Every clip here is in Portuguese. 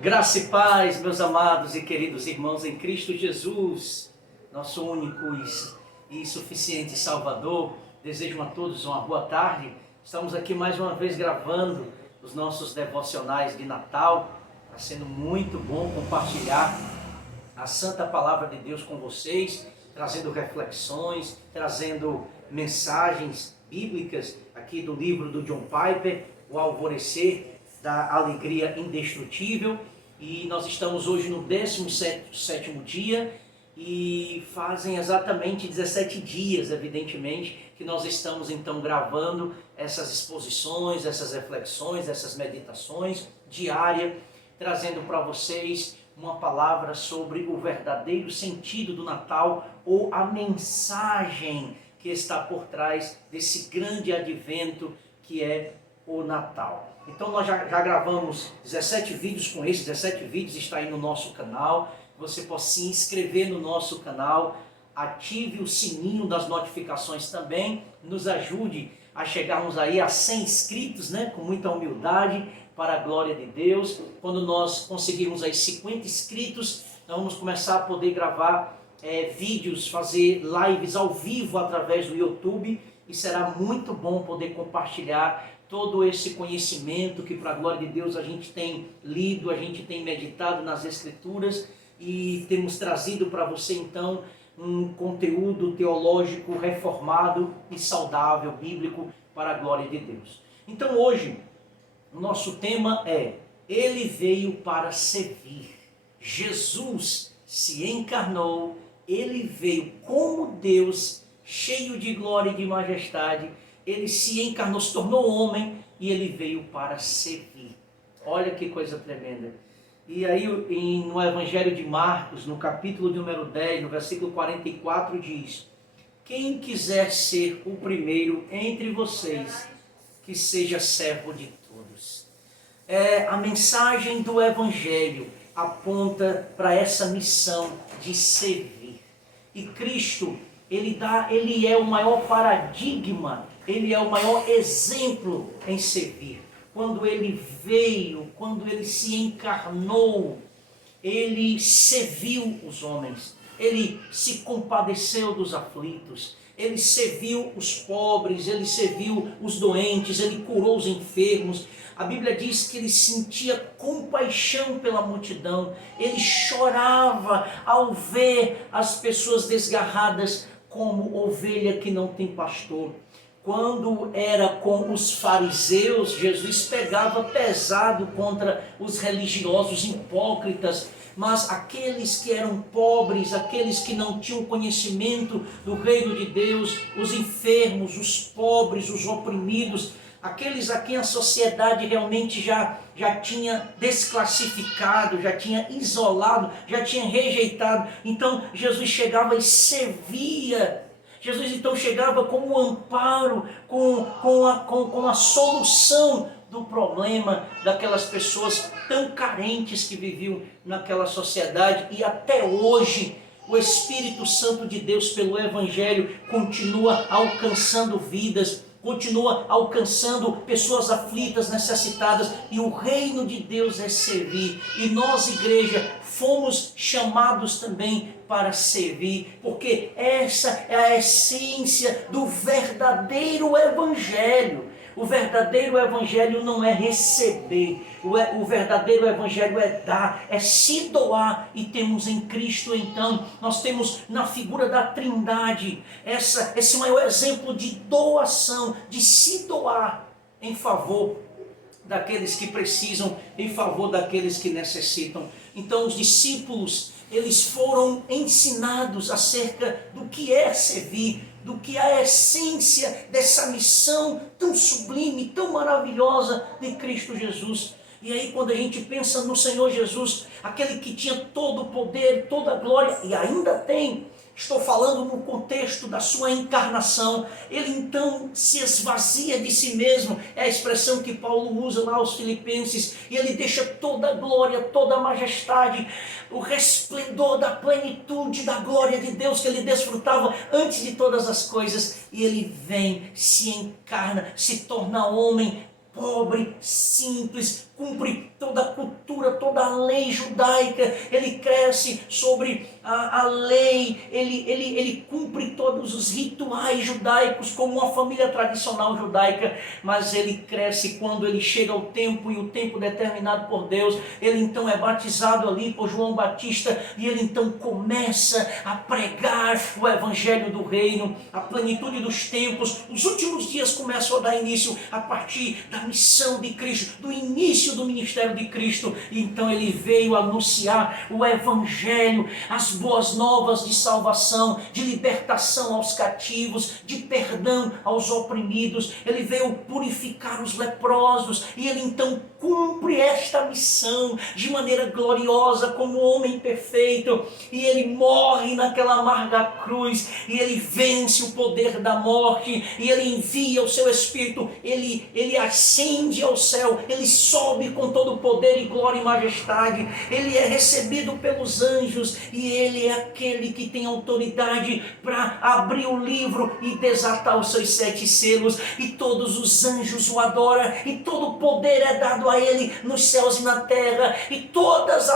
Graça e paz, meus amados e queridos irmãos em Cristo Jesus, nosso único e suficiente Salvador. Desejo a todos uma boa tarde. Estamos aqui mais uma vez gravando os nossos devocionais de Natal. Está sendo muito bom compartilhar a Santa Palavra de Deus com vocês, trazendo reflexões, trazendo mensagens bíblicas aqui do livro do John Piper, O Alvorecer da Alegria Indestrutível. E nós estamos hoje no 17º dia e fazem exatamente 17 dias, evidentemente, que nós estamos então gravando essas exposições, essas reflexões, essas meditações diárias, trazendo para vocês uma palavra sobre o verdadeiro sentido do Natal ou a mensagem que está por trás desse grande advento que é o Natal. Então nós já gravamos 17 vídeos com esses 17 vídeos, está aí no nosso canal. Você pode se inscrever no nosso canal, ative o sininho das notificações também, nos ajude a chegarmos aí a 100 inscritos, né? Com muita humildade, para a glória de Deus. Quando nós conseguirmos aí 50 inscritos, nós vamos começar a poder gravar vídeos, fazer lives ao vivo através do YouTube, e será muito bom poder compartilhar todo esse conhecimento que, para a glória de Deus, a gente tem lido, a gente tem meditado nas Escrituras e temos trazido para você, então, um conteúdo teológico reformado e saudável, bíblico, para a glória de Deus. Então, hoje, o nosso tema é: Ele veio para servir. Jesus se encarnou, Ele veio como Deus, cheio de glória e de majestade. Ele se encarnou, se tornou homem e ele veio para servir. Olha que coisa tremenda. E aí no Evangelho de Marcos, no capítulo número 10, no versículo 44, diz: quem quiser ser o primeiro entre vocês, que seja servo de todos. A mensagem do Evangelho aponta para essa missão de servir. E Cristo, ele é o maior paradigma, ele é o maior exemplo em servir. Quando ele veio, quando ele se encarnou, ele serviu os homens, ele se compadeceu dos aflitos, ele serviu os pobres, ele serviu os doentes, ele curou os enfermos. A Bíblia diz que ele sentia compaixão pela multidão, ele chorava ao ver as pessoas desgarradas como ovelha que não tem pastor. Quando era com os fariseus, Jesus pegava pesado contra os religiosos hipócritas, mas aqueles que eram pobres, aqueles que não tinham conhecimento do reino de Deus, os enfermos, os pobres, os oprimidos, aqueles a quem a sociedade realmente já tinha desclassificado, já tinha isolado, já tinha rejeitado. Então Jesus chegava e servia. Jesus então chegava com um amparo, com a solução do problema daquelas pessoas tão carentes que viviam naquela sociedade. E até hoje o Espírito Santo de Deus, pelo Evangelho, continua alcançando vidas, continua alcançando pessoas aflitas, necessitadas, e o reino de Deus é servir. E nós, igreja, fomos chamados também para servir, porque essa é a essência do verdadeiro Evangelho. O verdadeiro Evangelho não é receber, o verdadeiro Evangelho é dar, é se doar. E temos em Cristo, então, nós temos na figura da Trindade esse maior exemplo de doação, de se doar em favor daqueles que precisam, em favor daqueles que necessitam. Então os discípulos, eles foram ensinados acerca do que é servir, do que é a essência dessa missão tão sublime, tão maravilhosa de Cristo Jesus. E aí, quando a gente pensa no Senhor Jesus, aquele que tinha todo o poder, toda a glória, e ainda tem, estou falando no contexto da sua encarnação, ele então se esvazia de si mesmo, é a expressão que Paulo usa lá aos Filipenses, e ele deixa toda a glória, toda a majestade, o resplendor da plenitude da glória de Deus que ele desfrutava antes de todas as coisas, e ele vem, se encarna, se torna homem, pobre, simples, cumpre toda a cultura, toda a da lei judaica, ele cresce sobre a lei, ele cumpre todos os rituais judaicos como uma família tradicional judaica, mas ele cresce quando ele chega ao tempo, e o tempo determinado por Deus, ele então é batizado ali por João Batista, e ele então começa a pregar o evangelho do reino, a plenitude dos tempos. Os últimos dias começam a dar início a partir da missão de Cristo, do início do ministério de Cristo. E então ele veio anunciar o evangelho, as boas novas de salvação, de libertação aos cativos, de perdão aos oprimidos. Ele veio purificar os leprosos, e ele então cumpre esta missão de maneira gloriosa como homem perfeito, e ele morre naquela amarga cruz, e ele vence o poder da morte, e ele envia o seu Espírito, ele ascende ao céu, ele sobe com todo o poder e glória e majestade, ele é recebido pelos anjos, e ele é aquele que tem autoridade para abrir o livro e desatar os seus 7 selos, e todos os anjos o adoram, e todo o poder é dado a ele nos céus e na terra, e todas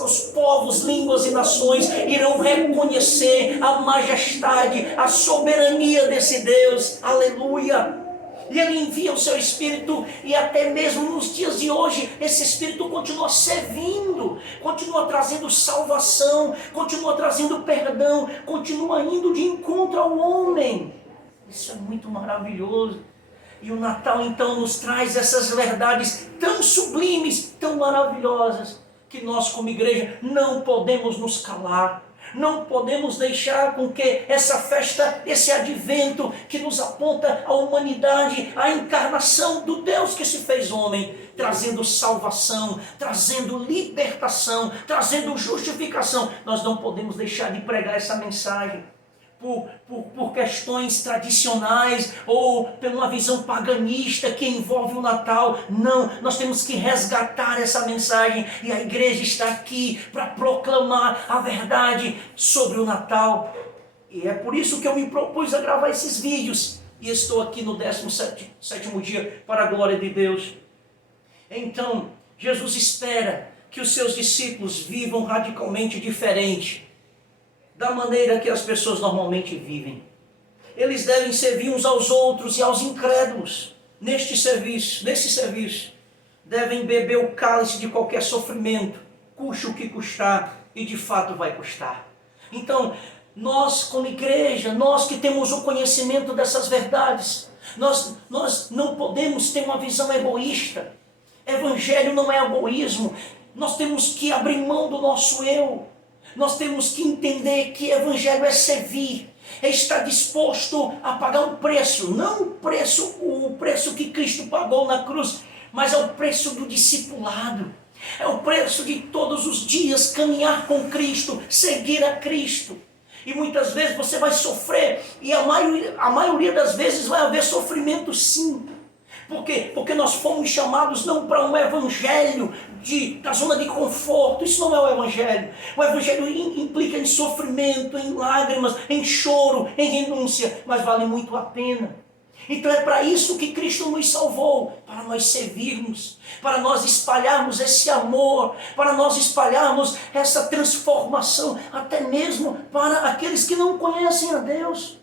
os povos, línguas e nações irão reconhecer a majestade, a soberania desse Deus. Aleluia! E ele envia o seu Espírito, e até mesmo nos dias de hoje, esse Espírito continua servindo, continua trazendo salvação, continua trazendo perdão, continua indo de encontro ao homem. Isso é muito maravilhoso. E o Natal então nos traz essas verdades tão sublimes, tão maravilhosas, que nós como igreja não podemos nos calar. Não podemos deixar com que essa festa, esse advento que nos aponta a humanidade, a encarnação do Deus que se fez homem, trazendo salvação, trazendo libertação, trazendo justificação. Nós não podemos deixar de pregar essa mensagem por questões tradicionais ou por uma visão paganista que envolve o Natal. Não, nós temos que resgatar essa mensagem, e a igreja está aqui para proclamar a verdade sobre o Natal. E é por isso que eu me propus a gravar esses vídeos, e estou aqui no 17º dia para a glória de Deus. Então, Jesus espera que os seus discípulos vivam radicalmente diferente da maneira que as pessoas normalmente vivem. Eles devem servir uns aos outros e aos incrédulos. Nesse serviço, devem beber o cálice de qualquer sofrimento, custe o que custar, e de fato vai custar. Então, nós como igreja, nós que temos o conhecimento dessas verdades, nós não podemos ter uma visão egoísta. Evangelho não é egoísmo. Nós temos que abrir mão do nosso eu. Nós temos que entender que evangelho é servir, é estar disposto a pagar um preço, não o preço que Cristo pagou na cruz, mas é o preço do discipulado, é o preço de todos os dias caminhar com Cristo, seguir a Cristo. E muitas vezes você vai sofrer, e a maioria das vezes vai haver sofrimento sim. Por quê? Porque nós fomos chamados não para um evangelho da zona de conforto. Isso não é o evangelho. O evangelho implica em sofrimento, em lágrimas, em choro, em renúncia, mas vale muito a pena. Então é para isso que Cristo nos salvou, para nós servirmos, para nós espalharmos esse amor, para nós espalharmos essa transformação, até mesmo para aqueles que não conhecem a Deus,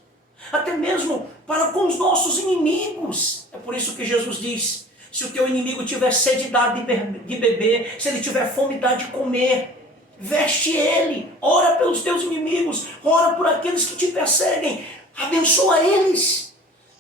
até mesmo para com os nossos inimigos. É por isso que Jesus diz: se o teu inimigo tiver sede, dá de beber, se ele tiver fome, dá de comer. Veste ele, ora pelos teus inimigos, ora por aqueles que te perseguem, abençoa eles.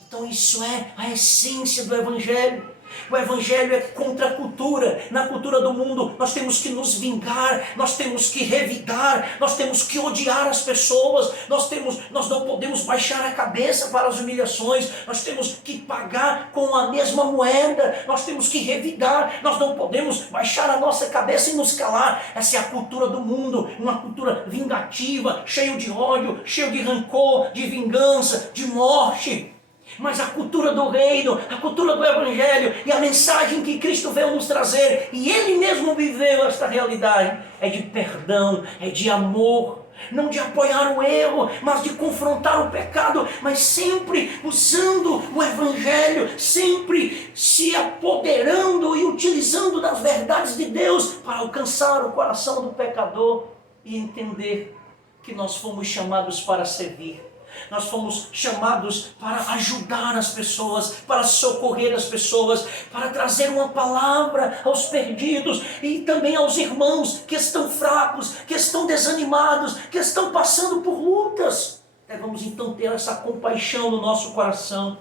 Então isso é a essência do evangelho. O evangelho é contra a cultura. Na cultura do mundo nós temos que nos vingar, nós temos que revidar, nós temos que odiar as pessoas, nós não podemos baixar a cabeça para as humilhações, nós temos que pagar com a mesma moeda, nós temos que revidar, nós não podemos baixar a nossa cabeça e nos calar. Essa é a cultura do mundo, uma cultura vingativa, cheio de ódio, cheio de rancor, de vingança, de morte. Mas a cultura do reino, a cultura do evangelho e a mensagem que Cristo veio nos trazer, e Ele mesmo viveu esta realidade, é de perdão, é de amor. não de apoiar o erro, mas de confrontar o pecado, mas sempre usando o Evangelho, sempre se apoderando e utilizando das verdades de Deus para alcançar o coração do pecador e entender que nós fomos chamados para servir. Nós fomos chamados para ajudar as pessoas, para socorrer as pessoas, para trazer uma palavra aos perdidos e também aos irmãos que estão fracos, que estão desanimados, que estão passando por lutas. Vamos então ter essa compaixão no nosso coração.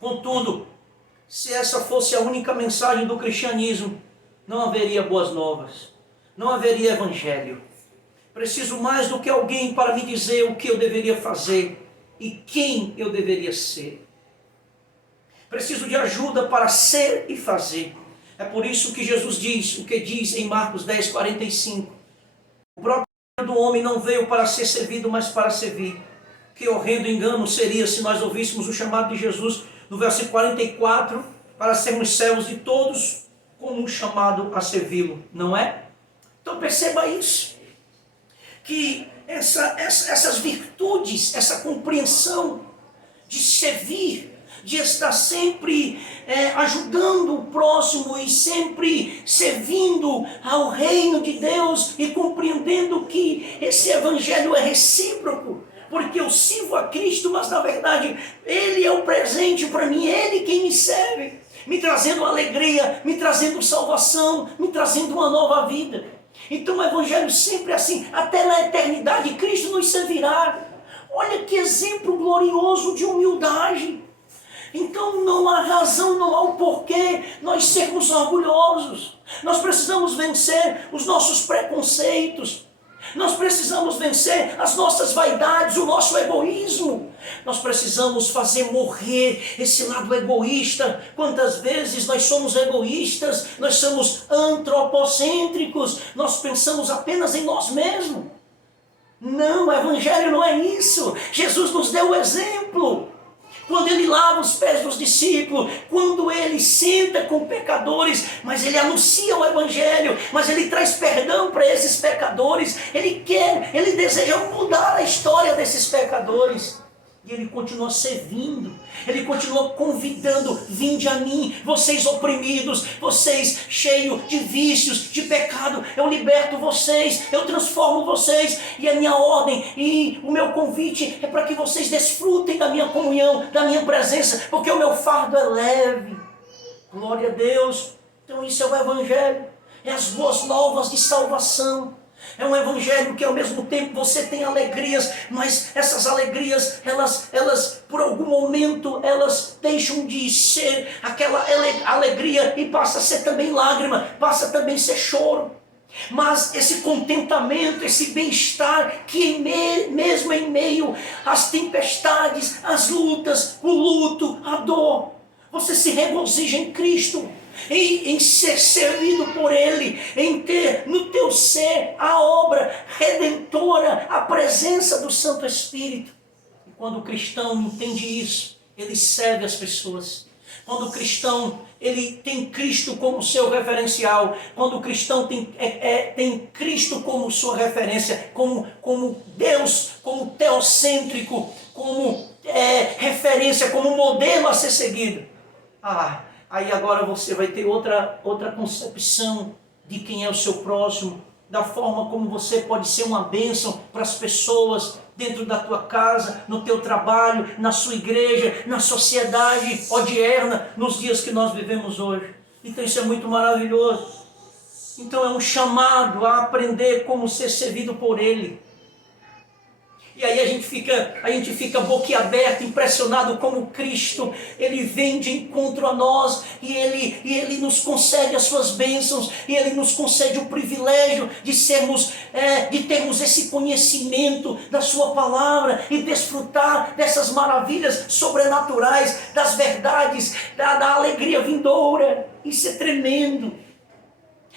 Contudo, se essa fosse a única mensagem do cristianismo, não haveria boas novas, não haveria evangelho. Preciso mais do que alguém para me dizer o que eu deveria fazer e quem eu deveria ser. Preciso de ajuda para ser e fazer. É por isso que Jesus diz o que diz em Marcos 10:45. O próprio Filho do Homem não veio para ser servido, mas para servir. Que horrendo engano seria se nós ouvíssemos o chamado de Jesus no versículo 44, para sermos servos de todos, como um chamado a servi-lo, não é? Então perceba isso. Que essas virtudes, essa compreensão de servir, de estar sempre ajudando o próximo e sempre servindo ao reino de Deus e compreendendo que esse evangelho é recíproco, porque eu sirvo a Cristo, mas na verdade Ele é o presente para mim, Ele quem me serve, me trazendo alegria, me trazendo salvação, me trazendo uma nova vida. Então o evangelho sempre é assim, até na eternidade Cristo nos servirá. Olha que exemplo glorioso de humildade. Então não há razão, não há o porquê nós sermos orgulhosos. Nós precisamos vencer os nossos preconceitos. Nós precisamos vencer as nossas vaidades, o nosso egoísmo. Nós precisamos fazer morrer esse lado egoísta. Quantas vezes nós somos egoístas, nós somos antropocêntricos, nós pensamos apenas em nós mesmos. Não, o evangelho não é isso. Jesus nos deu o exemplo. Quando ele lava os pés dos discípulos, quando ele senta com pecadores, mas ele anuncia o evangelho, mas ele traz perdão para esses pecadores, ele deseja mudar a história desses pecadores. E ele continua servindo, ele continua convidando, vinde a mim, vocês oprimidos, vocês cheios de vícios, de pecado, eu liberto vocês, eu transformo vocês, e a minha ordem e o meu convite é para que vocês desfrutem da minha comunhão, da minha presença, porque o meu fardo é leve. Glória a Deus. Então isso é o evangelho, é as boas novas de salvação. É um evangelho que ao mesmo tempo você tem alegrias, mas essas alegrias, elas por algum momento, elas deixam de ser aquela alegria e passa a ser também lágrima, passa também a ser choro. Mas esse contentamento, esse bem-estar que mesmo em meio às tempestades, às lutas, o luto, a dor, você se regozija em Cristo. Em ser servido por Ele, em ter no teu ser a obra redentora, a presença do Santo Espírito. E quando o cristão entende isso, ele serve as pessoas. Quando o cristão ele tem Cristo como seu referencial, quando o cristão tem Cristo como sua referência, como Deus, como teocêntrico, como referência, como modelo a ser seguido. Aí agora você vai ter outra concepção de quem é o seu próximo, da forma como você pode ser uma bênção para as pessoas dentro da tua casa, no teu trabalho, na sua igreja, na sociedade odierna, nos dias que nós vivemos hoje. Então isso é muito maravilhoso. Então é um chamado a aprender como ser servido por Ele. E aí a gente fica boquiaberto, impressionado como Cristo, Ele vem de encontro a nós, e Ele nos concede as suas bênçãos, e Ele nos concede o privilégio de termos esse conhecimento da sua palavra, e desfrutar dessas maravilhas sobrenaturais, das verdades, da alegria vindoura. Isso é tremendo.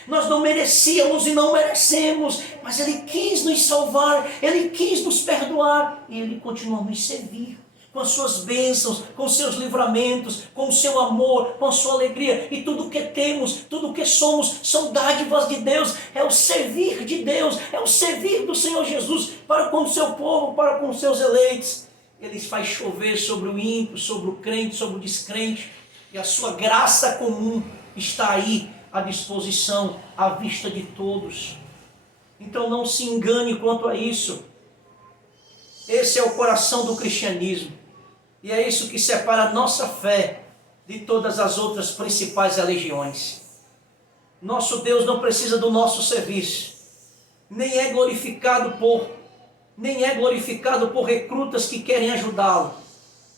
Nós não merecíamos e não merecemos, mas Ele quis nos salvar, Ele quis nos perdoar e Ele continua a nos servir, com as suas bênçãos, com os seus livramentos, com o seu amor, com a sua alegria. E tudo o que temos, tudo o que somos, são dádivas de Deus. É o servir de Deus, é o servir do Senhor Jesus para com o seu povo, para com os seus eleitos. Ele faz chover sobre o ímpio, sobre o crente, sobre o descrente. E a sua graça comum está aí à disposição, à vista de todos. Então não se engane quanto a isso. Esse é o coração do cristianismo. E é isso que separa a nossa fé de todas as outras principais religiões. Nosso Deus não precisa do nosso serviço. Nem é glorificado por recrutas que querem ajudá-lo.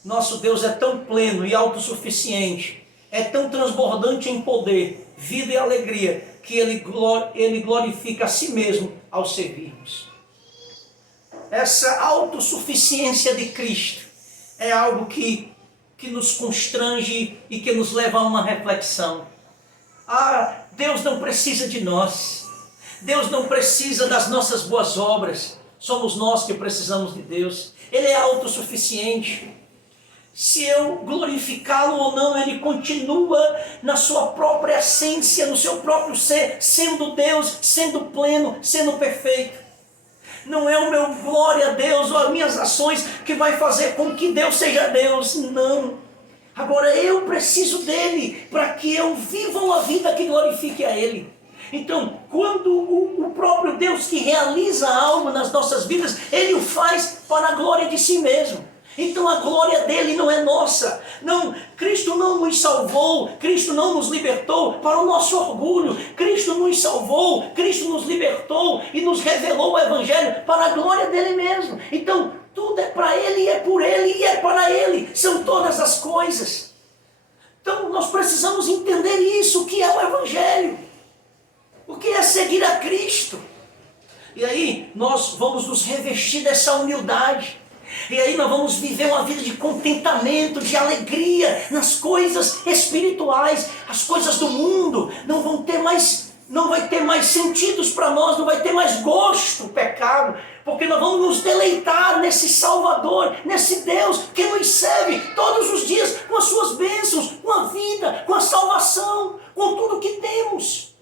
Nosso Deus é tão pleno e autossuficiente, é tão transbordante em poder, vida e alegria, que Ele glorifica a si mesmo ao servirmos. Essa autossuficiência de Cristo é algo que nos constrange e que nos leva a uma reflexão. Deus não precisa de nós. Deus não precisa das nossas boas obras. Somos nós que precisamos de Deus. Ele é autossuficiente. Se eu glorificá-lo ou não, Ele continua na sua própria essência, no seu próprio ser, sendo Deus, sendo pleno, sendo perfeito. Não é o meu glória a Deus ou as minhas ações que vai fazer com que Deus seja Deus, não. Agora eu preciso dEle para que eu viva uma vida que glorifique a Ele. Então, quando o próprio Deus que realiza algo nas nossas vidas, Ele o faz para a glória de si mesmo. Então a glória dele não é nossa. Não, Cristo não nos salvou, Cristo não nos libertou para o nosso orgulho. Cristo nos salvou, Cristo nos libertou e nos revelou o Evangelho para a glória dele mesmo. Então tudo é para Ele, é por Ele e é para Ele. São todas as coisas. Então nós precisamos entender isso, o que é o Evangelho. O que é seguir a Cristo. E aí nós vamos nos revestir dessa humildade. E aí nós vamos viver uma vida de contentamento, de alegria nas coisas espirituais. As coisas do mundo não vai ter mais sentidos para nós, não vai ter mais gosto o pecado, porque nós vamos nos deleitar nesse Salvador, nesse Deus que nos serve todos os dias com as suas bênçãos, com a vida, com a salvação, com tudo que temos,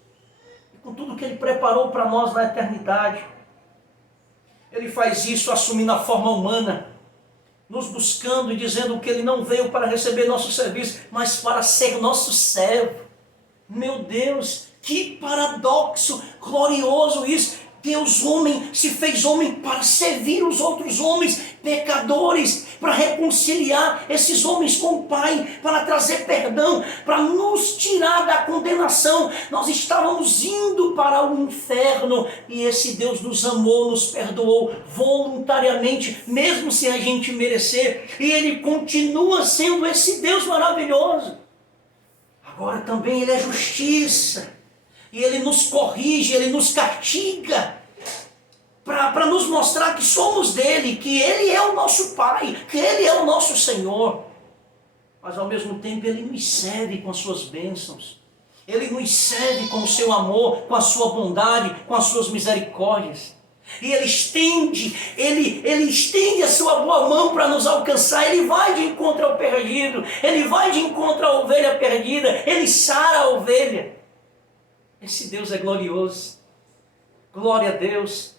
e com tudo que Ele preparou para nós na eternidade. Ele faz isso assumindo a forma humana, nos buscando e dizendo que Ele não veio para receber nosso serviço, mas para ser nosso servo. Meu Deus, que paradoxo glorioso isso! Deus homem se fez homem para servir os outros homens pecadores, para reconciliar esses homens com o Pai, para trazer perdão, para nos tirar da condenação. Nós estávamos indo para o inferno e esse Deus nos amou, nos perdoou voluntariamente, mesmo sem a gente merecer, e Ele continua sendo esse Deus maravilhoso. Agora também Ele é justiça. E Ele nos corrige, Ele nos castiga, para nos mostrar que somos dEle, que Ele é o nosso Pai, que Ele é o nosso Senhor. Mas ao mesmo tempo Ele nos serve com as suas bênçãos. Ele nos serve com o seu amor, com a sua bondade, com as suas misericórdias. E Ele estende a sua boa mão para nos alcançar. Ele vai de encontro ao perdido, Ele vai de encontro à ovelha perdida, Ele sara a ovelha. Esse Deus é glorioso. Glória a Deus.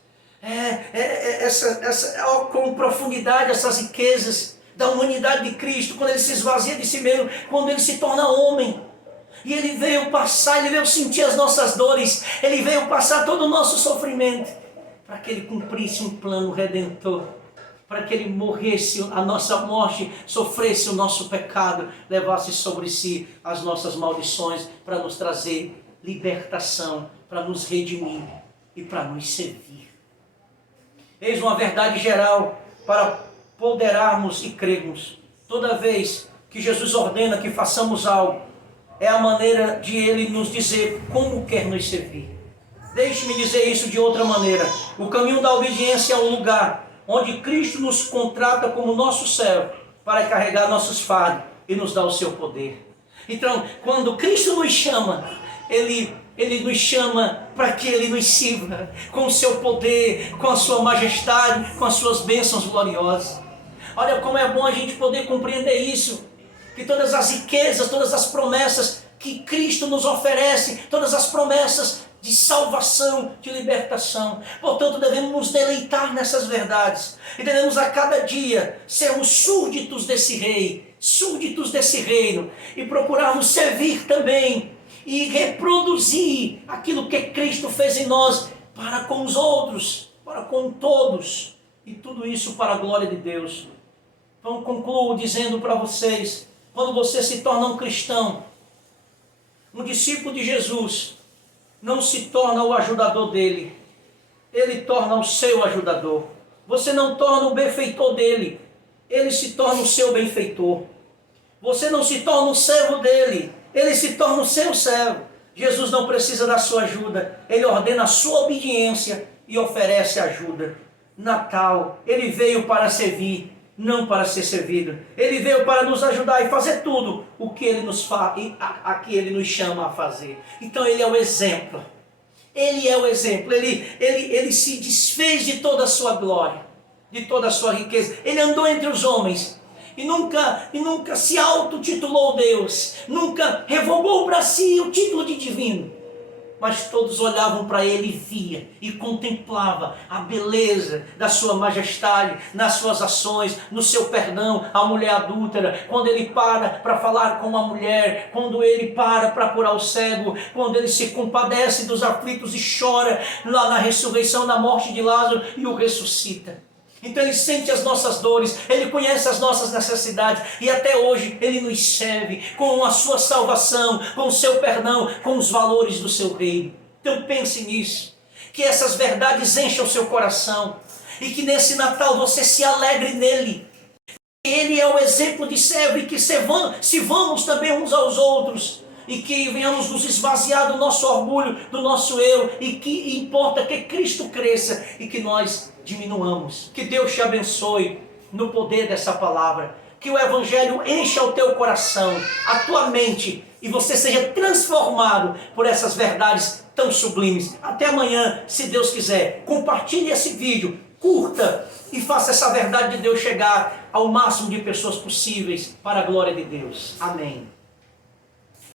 Com profundidade essas riquezas da humanidade de Cristo, quando Ele se esvazia de si mesmo, quando Ele se torna homem. E Ele veio passar, Ele veio sentir as nossas dores, Ele veio passar todo o nosso sofrimento, para que Ele cumprisse um plano redentor, para que Ele morresse a nossa morte, sofresse o nosso pecado, levasse sobre si as nossas maldições, para nos trazer libertação, para nos redimir e para nos servir. Eis uma verdade geral para ponderarmos e crermos. Toda vez que Jesus ordena que façamos algo, é a maneira de Ele nos dizer como quer nos servir. Deixe-me dizer isso de outra maneira. O caminho da obediência é o lugar onde Cristo nos contrata como nosso servo para carregar nossos fardos e nos dar o seu poder. Então, quando Cristo nos chama, Ele nos chama para que Ele nos sirva com o seu poder, com a sua majestade, com as suas bênçãos gloriosas. Olha como é bom a gente poder compreender isso, que todas as riquezas, todas as promessas que Cristo nos oferece, todas as promessas de salvação, de libertação. Portanto, devemos nos deleitar nessas verdades e devemos a cada dia sermos súditos desse rei, súditos desse reino, e procurarmos servir também e reproduzir aquilo que Cristo fez em nós para com os outros, para com todos, e tudo isso para a glória de Deus. Então concluo dizendo para vocês, quando você se torna um cristão, um discípulo de Jesus, não se torna o ajudador dele, ele torna o seu ajudador. Você não torna o benfeitor dele, ele se torna o seu benfeitor. Você não se torna o servo dele, ele se torna o seu servo. Jesus não precisa da sua ajuda, ele ordena a sua obediência e oferece ajuda. Natal, ele veio para servir, não para ser servido. Ele veio para nos ajudar e fazer tudo o que ele nos que ele nos chama a fazer. Então ele é o exemplo. Ele é o exemplo. Ele se desfez de toda a sua glória, de toda a sua riqueza. Ele andou entre os homens e nunca se autotitulou Deus, nunca revogou para si o título de divino. Mas todos olhavam para ele e via e contemplava a beleza da sua majestade, nas suas ações, no seu perdão à mulher adúltera, quando ele para falar com uma mulher, quando ele para curar o cego, quando ele se compadece dos aflitos e chora lá na ressurreição, na morte de Lázaro, e o ressuscita. Então ele sente as nossas dores, ele conhece as nossas necessidades, e até hoje ele nos serve com a sua salvação, com o seu perdão, com os valores do seu reino. Então pense nisso, que essas verdades encham o seu coração, e que nesse Natal você se alegre nele. Ele é o exemplo de servo, e que sirvamos também uns aos outros, e que venhamos nos esvaziar do nosso orgulho, do nosso eu, e que importa que Cristo cresça e que nós diminuamos. Que Deus te abençoe no poder dessa palavra, que o Evangelho encha o teu coração, a tua mente, e você seja transformado por essas verdades tão sublimes. Até amanhã, se Deus quiser. Compartilhe esse vídeo, curta e faça essa verdade de Deus chegar ao máximo de pessoas possíveis para a glória de Deus. Amém.